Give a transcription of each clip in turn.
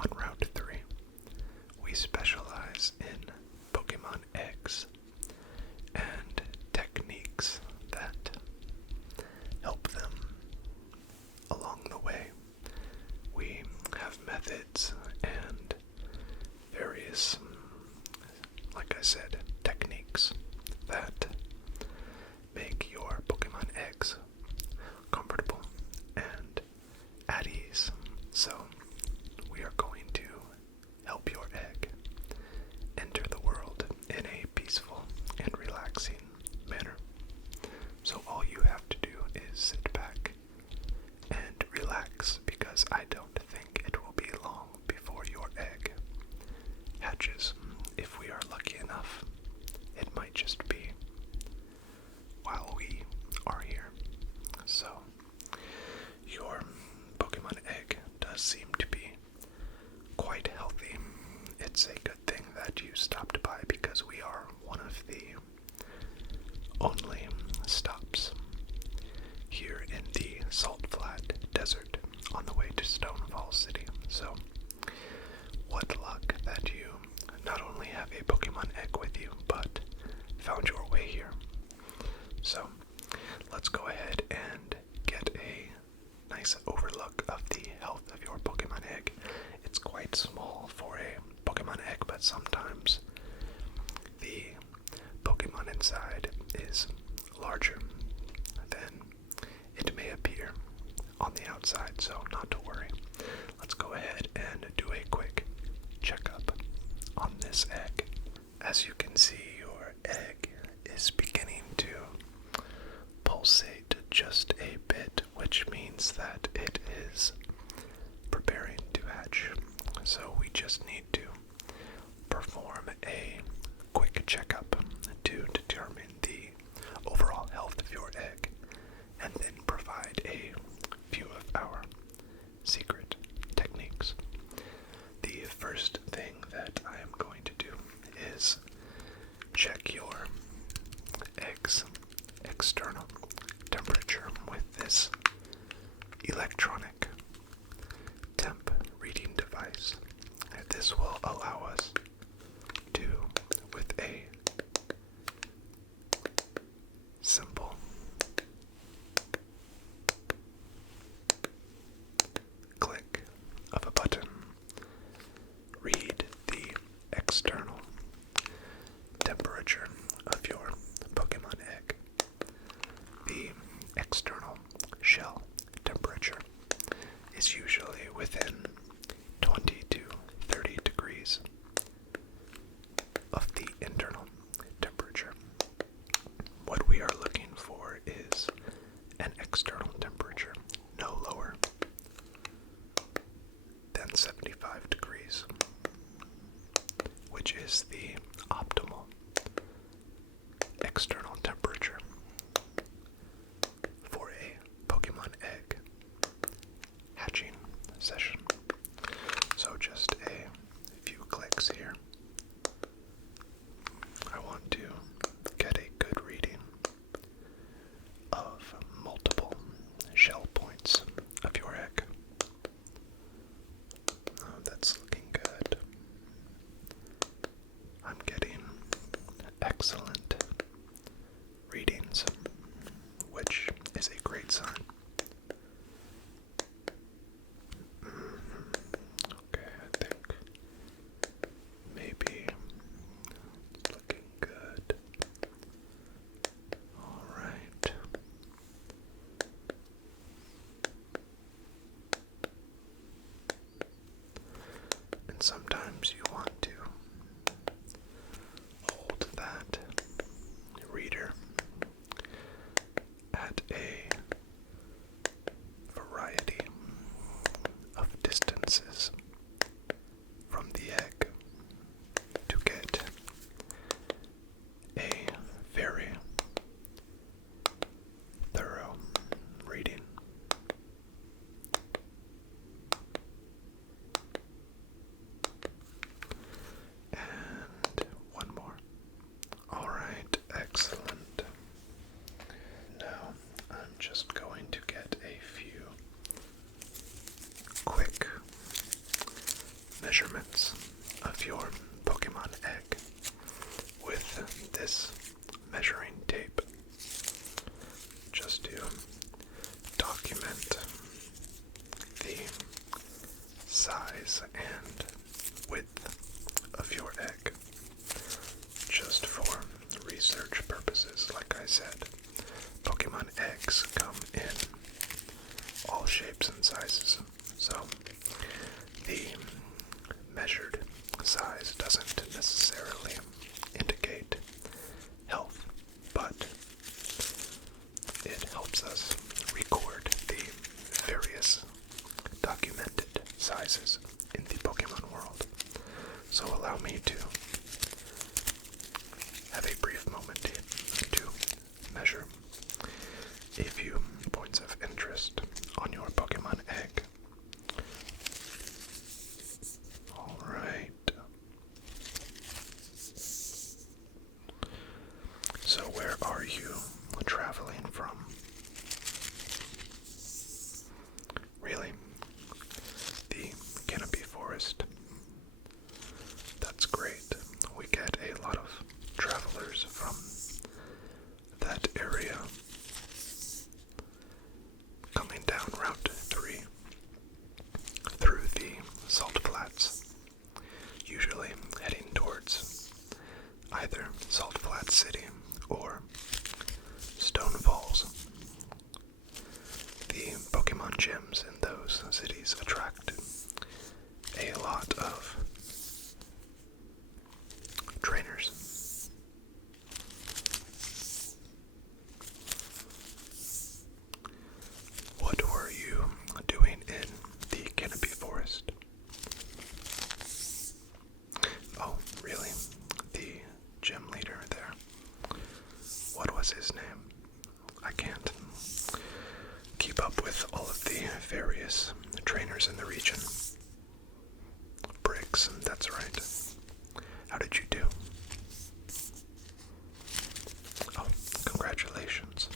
on Route 3, we specialize in Pokemon eggs and techniques that help them along the way. We have methods and various, like I said, techniques that make your Pokemon eggs comfortable and at ease. So we are going to help your egg enter the world in a peaceful and relaxing manner. So all you have to do is sit back and relax, because I don't think it will be long before your egg hatches. If we are lucky enough, it might just be while we are here. So your Pokemon egg does seem to be quite healthy. It's a good thing that you stopped by, because we are one of the only stops here in the Salt Flat Desert on the way to Stonefall City. So what luck that you not only have a Pokemon egg with you, but found your way here. So let's go ahead and get a nice overlook of the health of your Pokemon egg. It's quite small for a Pokemon egg, but sometimes the Pokemon inside is larger than it may appear on the outside, so not to worry. Let's go ahead and do a quick checkup on this egg. As you can see, your egg is beginning to pulsate just a bit, which means that it is preparing to hatch. So we just need to perform a quick checkup to determine the overall health of your egg, and then provide a few of our secret techniques. The first thing that I am going to do is check your egg's external temperature with this electronic temp reading device. This will allow us to, with a simple click of a button, read the external temperature of your Pokemon egg. The external shell temperature is usually within 20 to 30 degrees of the internal temperature. What we are looking for is an external temperature no lower than 75 degrees, which is the optimal external temperature for a Pokemon egg hatching session. So just a few clicks here. I want to get a good reading of multiple shell points of your egg. Oh, that's looking good. I'm getting excellent readings, which is a great sign. Okay, I think maybe it's looking good. Alright. And sometimes you want to hold that reader at a variety of distances from the egg to get a very thorough reading. And one more. Alright, excellent. Now I'm just going to get a few quick measurements of your Pokemon egg with this measuring tape, just to document the size and width of your egg, just for research purposes. Like I said, Pokemon eggs come in all shapes and sizes, so the measured size doesn't necessarily indicate health, but it helps us record the various documented sizes in the Pokemon world. So allow me to have a brief moment to measure a few points of interest on your Pokemon egg. Alright. So where are you traveling from? Really? The Canopy Forest. That's great. We get a lot of travelers from that area coming down Route 3 through the Salt Flats, usually heading towards either Salt Flats City or Stone Falls. The Pokemon gyms in those cities attract a lot of trainers. What were you doing in the Canopy Forest? Oh, really? The gym leader there. What was his name? I can't keep up with all of the various trainers in the region. Briggs, that's right. How did you do? Oh, congratulations.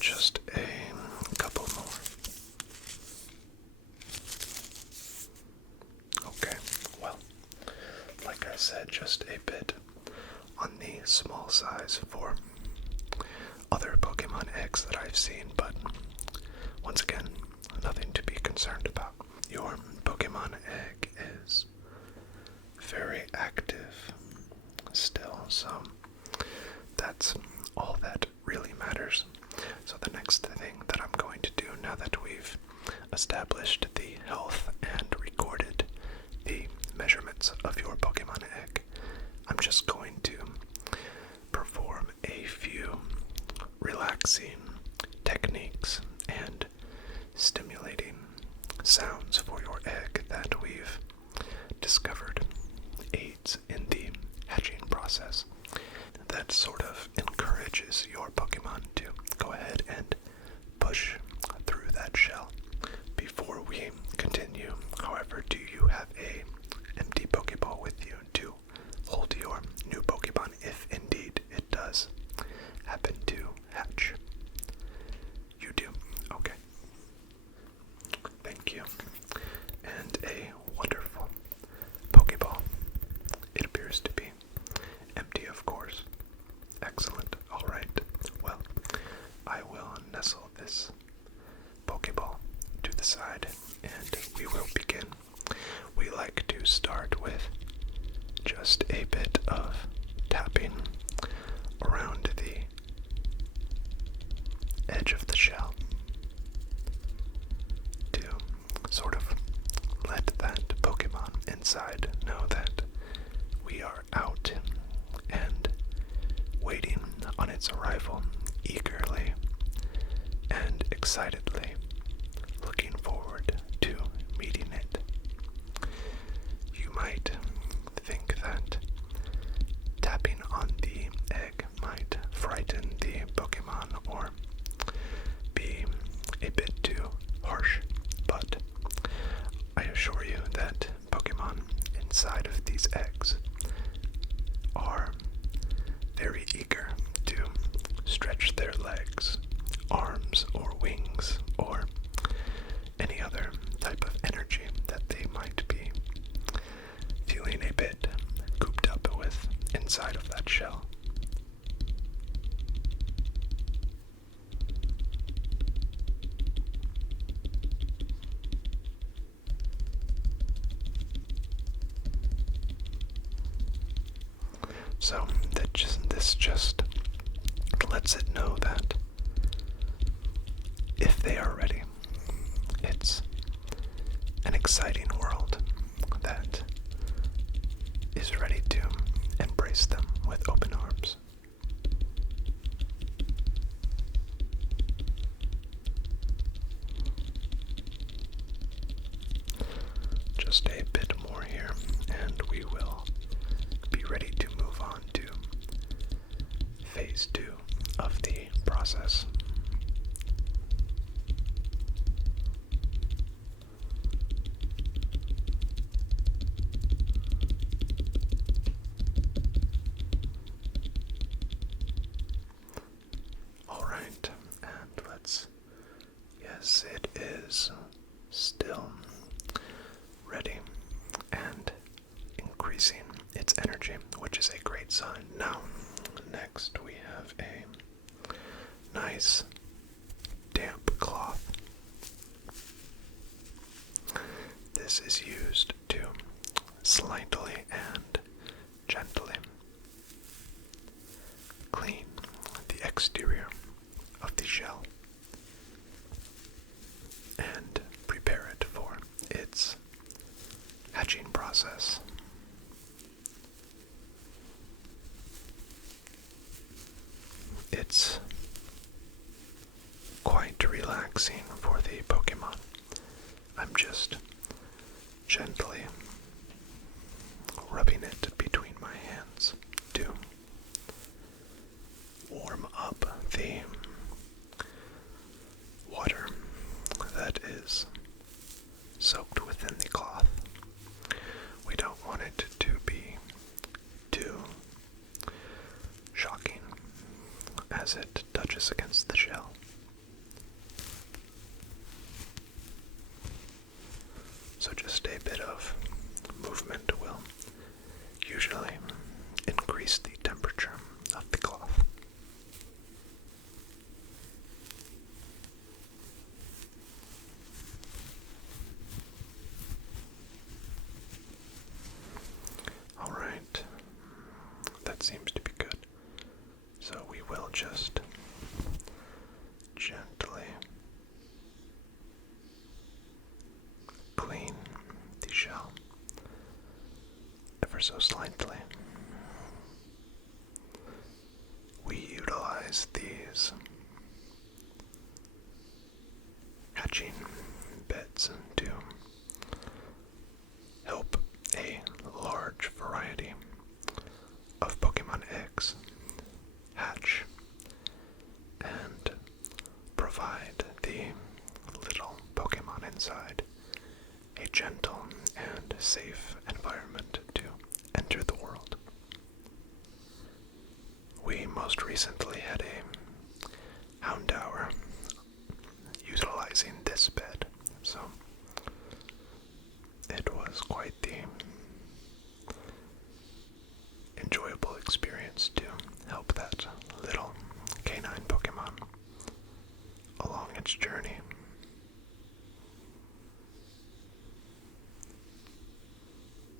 Just a couple more. Okay, well, like I said, just a bit on the small size for other Pokemon eggs that I've seen, but once again, nothing to be concerned about. Your Pokemon egg is very active still, so that's all that really matters. So the next thing that I'm going to do, now that we've established the health and recorded the measurements of your Pokemon egg, I'm just going to perform a few relaxing techniques and stimulating sounds for your egg that we've discovered aids in the hatching process. That sort of encourages your Pokemon to go ahead and push through that shell. Before we continue, however, do you have a empty Pokeball with you to hold your new Pokemon if indeed it does happen to hatch? You do? Okay. Thank you. And a wonderful Pokeball. It appears to be empty, of course. Excellent. Alright. Well, I will nestle this Pokeball to the side and we will begin. We like to start with just a bit of tapping around the edge of the shell to sort of let that Pokemon inside know that we are out and waiting on its arrival, eagerly and excitedly looking forward to meeting it. You might think that tapping on the egg might frighten the Pokemon or be a bit too harsh, but I assure you that Pokemon inside of these eggs are very eager to stretch their legs, arms, or wings inside of that shell. So this just lets it know that if they are ready, it's an exciting world that is ready to embrace them with open arms. Just a bit more here, and we will be ready to move on to phase 2 of the process. Alright, and yes, it is still ready and increasing its energy, which is a great sign. Now, next we have a nice damp cloth. This is used to slightly and gently clean the exterior of the shell and prepare it for its hatching process. It's quite relaxing for the Pokémon. I'm just gently rubbing it between my hands to warm up the water that is soaked within the cloth. We don't want it to be too shocking as it touches against the shell. So just a bit of movement will usually increase the temperature of the cloth. Alright, that seems to be good. So we will just gently clean the shell ever so slightly. We utilize these hatching beds to help a large variety of Pokemon eggs hatch and provide the little Pokemon inside a gentle and safe environment to enter the world. We most recently had a Houndour utilizing this bed, so it was quite the enjoyable experience to help that little canine Pokemon along its journey.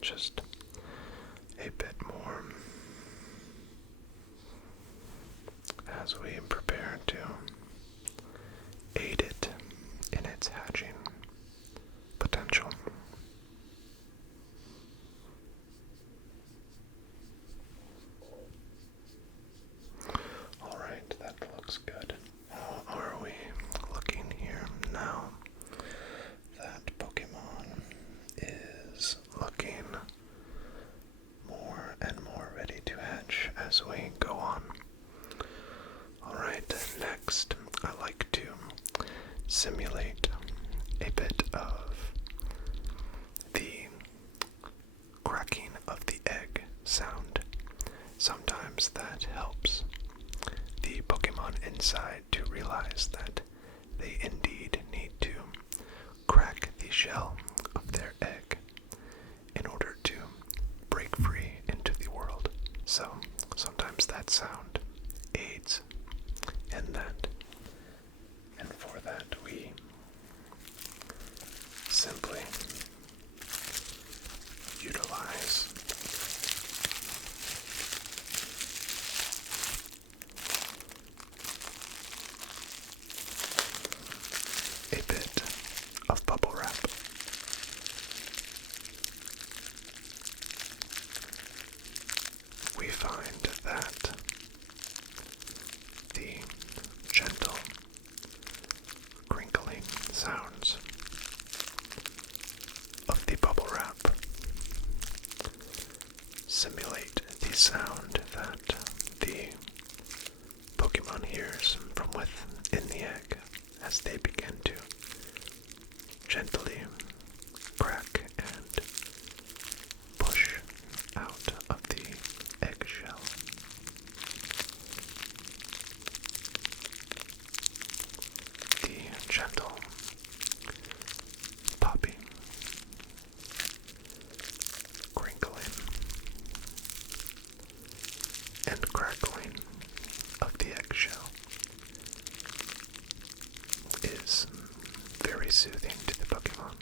Just a bit more as we prepare to aid it in its hatching potential. Alright, that looks good. How are we looking here now? That Pokemon is looking more and more ready to hatch as we go on. Alright, next I like to simulate a bit of the cracking of the egg sound. Sometimes that helps the Pokemon inside to realize that they indeed need to crack the shell of their egg in order to break free into the world. So sometimes that sound aids in that. And for that, we simply utilize a bit of bubble wrap. We find that the gentle crinkling sounds of the bubble wrap simulate the sound that the Pokemon hears from within the egg as they begin to gently crack and push out of the eggshell. The gentle popping, crinkling, and crackling of the eggshell is very soothing to the Pokemon,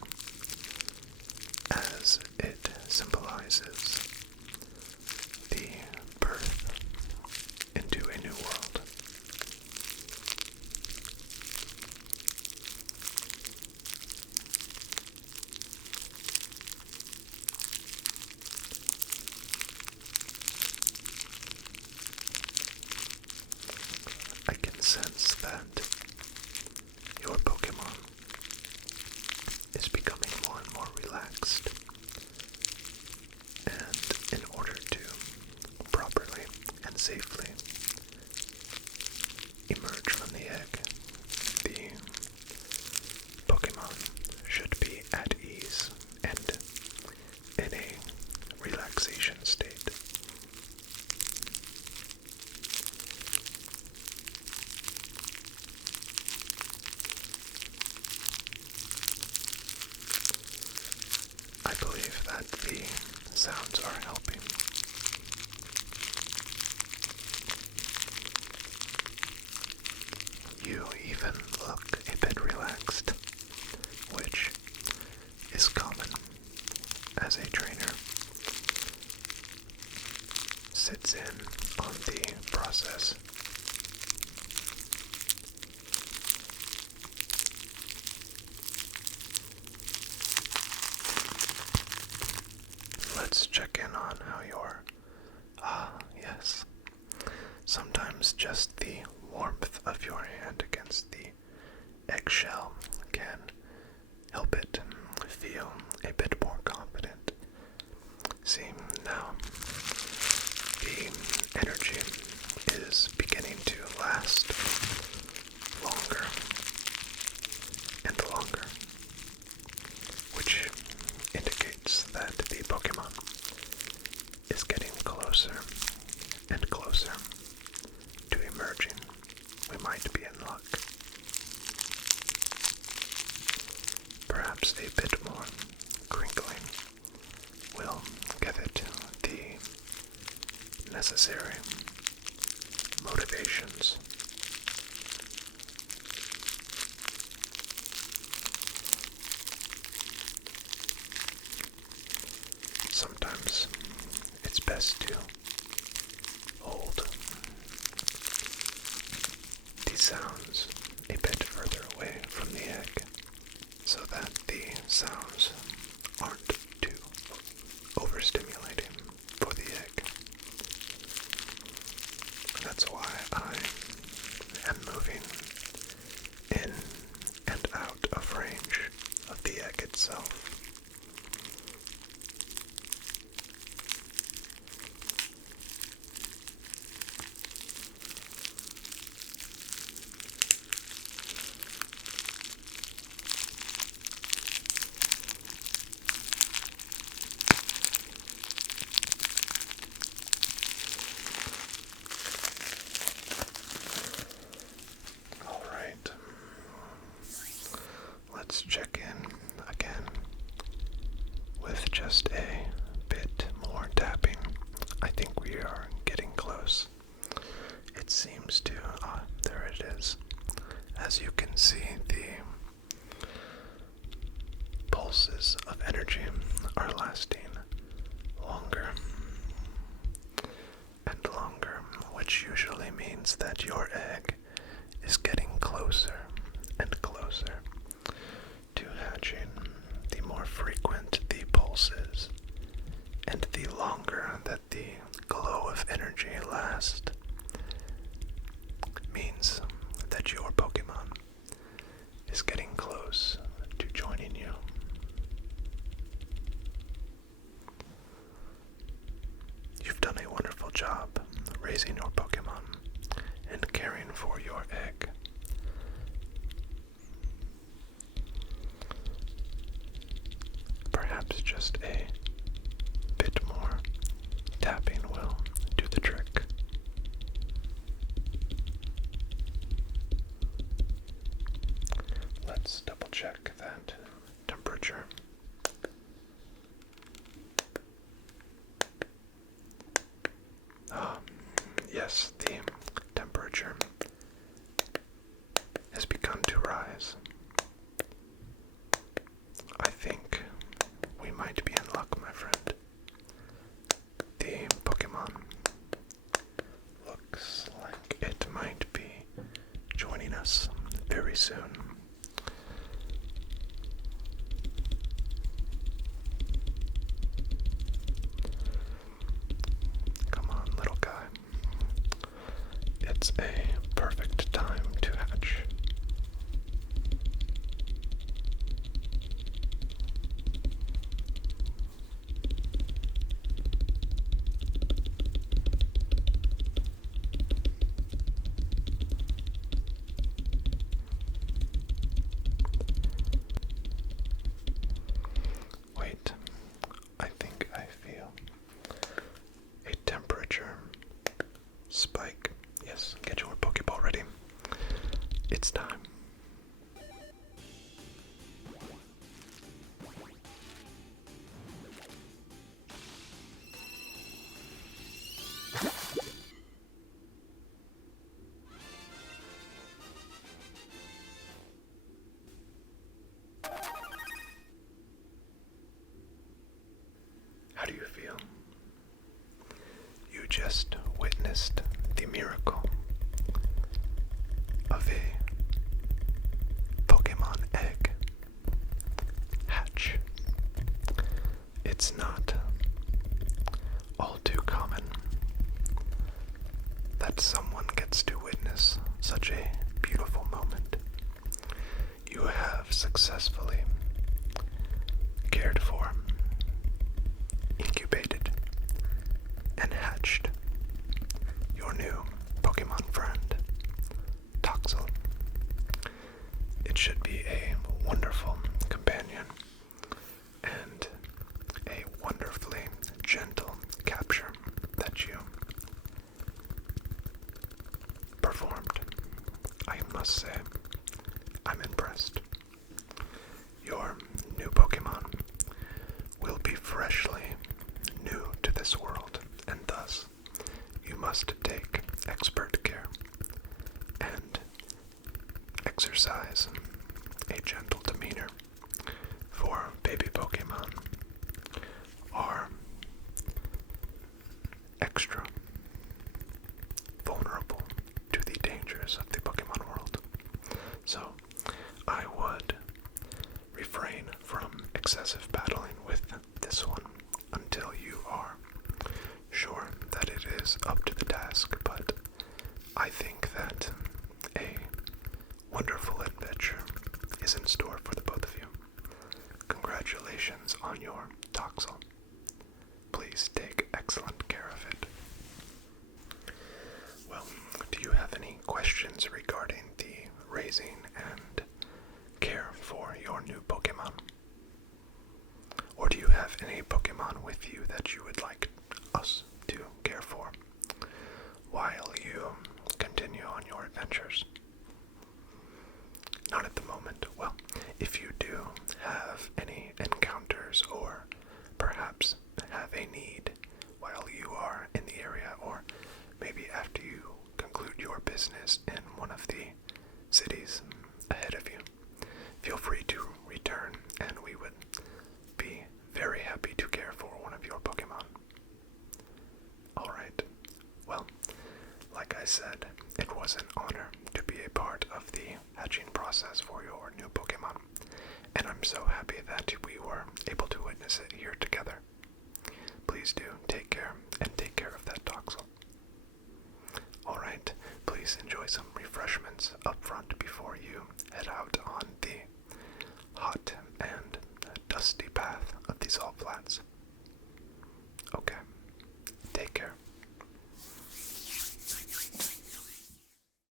as it symbolizes the birth into a new world. I can sense that your Pokemon is becoming more and more relaxed, and in order to properly and safely emerge from the egg, the Pokemon should be at ease and in a relaxation state. I believe that the sounds are helping. You even look a bit relaxed, which is common as a trainer sits in on the process. Let's check in on how you're. Yes. Sometimes just the warmth of your hand against the eggshell can help it feel a bit more confident. See, now the energy is beginning to last longer and longer, which indicates that the Pokemon is getting closer and closer to emerging. We might be in luck. Perhaps a bit more crinkling will give it the necessary motivations. Sometimes it's best to hold the sounds a bit further away from the egg so that the sounds aren't too overstimulating for the egg. That's why I am moving in and out of range of the egg itself. Let's check in again we are getting close. It seems to, there it is. As you can see, the pulses of energy are lasting longer and longer, which usually means that your egg is getting closer and closer to hatching. The more frequent the pulses, and the longer that the glow of energy lasts, means that your Pokemon is getting close to joining you. You've done a wonderful job raising your Pokemon and caring for your egg. Perhaps just a bit more tapping will do the trick. Let's double check that temperature. Yes, the temperature has begun to rise. I think we might be in luck, my friend. The Pokemon looks like it might be joining us very soon. Come on, little guy. It's a perfect time to hatch. Wait, I think I feel a temperature spike. Yes, get your Pokeball ready. It's time. How do you feel? You just witnessed the miracle of a Pokemon egg hatch. It's not all too common that someone gets to witness such a beautiful moment. You have successfully cared for, incubated, and hatched your new Pokemon friend, Toxel. It should be a wonderful companion and a wonderfully gentle capture that you performed. I must say, I'm impressed. Your new Pokemon will be freshly new to this world, and thus you must take expert care and exercise a gentle demeanor, for baby Pokemon are extra vulnerable to the dangers of the Pokemon world. So I would refrain from excessive battling with this one until you are sure that it is up to the task, but I think that a wonderful adventure is in store for the both of you. Congratulations on your Toxel. Please take excellent care of it. Well, do you have any questions regarding the raising and care for your new Pokemon? Or do you have any Pokemon with you that you would like us to care for while you continue on your adventures? Not at the moment. Well, if you do have any encounters or perhaps have a need while you are in the area, business in one of the cities ahead of you, feel free to return, and we would be very happy to care for one of your Pokemon. Alright, well, like I said, it was an honor to be a part of the hatching process for your new Pokemon, and I'm so happy that we were able to witness it here together. Please do take care, and take care of that Toxel. Alright, please enjoy some refreshments up front before you head out